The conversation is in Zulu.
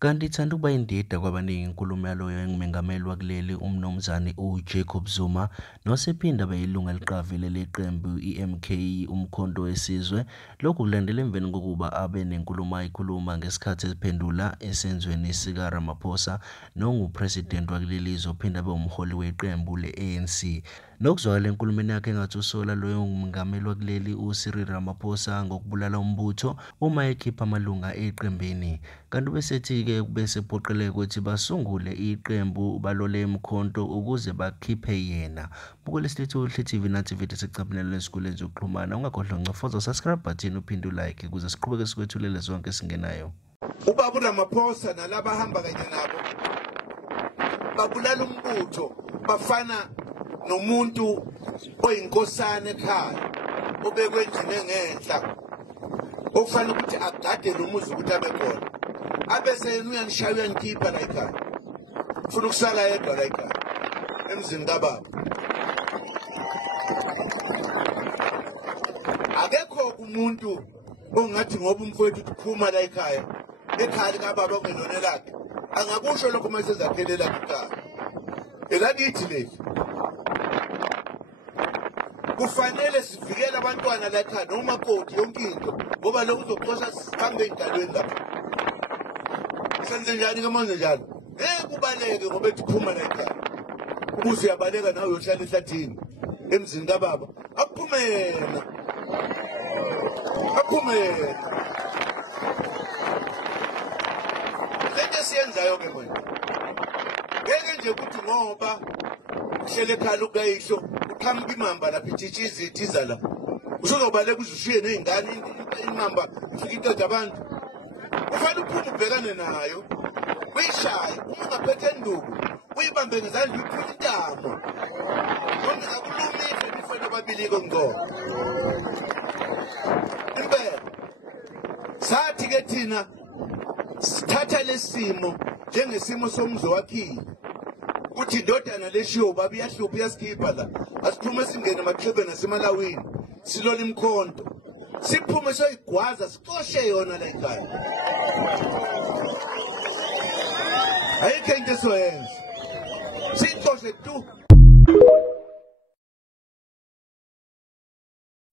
Kanti ithanda ukuba indida kwabaningi inkulumo yaloyo engumengameli wakuleli umnumzane uJacob Zuma nosephinda bayilunga eliqavile leqembu i-MK Umkhonto weSizwe. Lokhu kulandela emveni kokuba abe nenkulumo ayikhuluma ngesikhathi ephendula esenzweni sikaRamaphosa nongupresidenti wakuleli izwe ophinde abe umholi weqembu le-ANC. Nokuzwakala enkulumeni yakhe engathi usola loyo ngumengameli wakuleli uCyril Ramaphosa ngokubulala umbutho uma ekhipha amalunga eqembini. Kanti besethi-ke bese ephoqeleka ukuthi basungule iqembu balole Umkhonto ukuze bakhiphe yena. Buko lesilethu Hle TV nathi video sekucaphunela esikoleni zokuxhumana. Ungakhohlwa ncofoza subscribe button uphinde ulike ukuze siqhubeke sikwethulele zonke esingenayo. Ubaba uRamaphosa nalabo ahamba kanye nabo babulala umbutho bafana nomuntu oyinkosana ekhaya obekwe endlini engenhla ofana ukuthi agade lo muzi ukuthi abe khona abese yena uyanishaya uyangikhipha la ekhaya ufuna ukusala yedwa la ekhaya emzini kababa. Akekho umuntu ongathi ngoba umfowethu uphuma la ekhaya likababa okungelona lakhe angakusho lokho mase zakhelela ekhaya elakithi leli. Kufanele sivikele abantwana la ekhaya nomakoti yonke into ngoba lokhu uzoxosha sihambe ey'ngalweni lapha. Senze njani ke manje njalo? Kubaleke ngoba ethi phuma la ekhaya. Umuzi uyabaleka nawe uyohlala ehlathini emzini kababa. Aphume yena. Aphume yena. Lento esiyenzayo ke manje. Ngeke nje ukuthi ngoba uhlele ekhaya ukayihlo uqhamuka imamba lapha ithithiza ithiza la. Uzobaleka uzushiye nezingane imamba ifika iqeda abantu. Kufanele uphume ubhekane nayo. Uyishaye uma ungaphethe induku uyibambe ngezandla uyiphula intamo. Noma akulumise nifana ababili kongo. Impela sathi ke thina sithatha lesimo njengesimo somzo wakhile. Kuthi indodana leshiyo baba iyahlupha iyasikhipha la. Asiphume singene amaxhebe nasemalawini. Silola Umkhonto. Siphume soyigwaza sixoshe yona la ekhaya. Ayikho into esoyenza. Sixoshe tu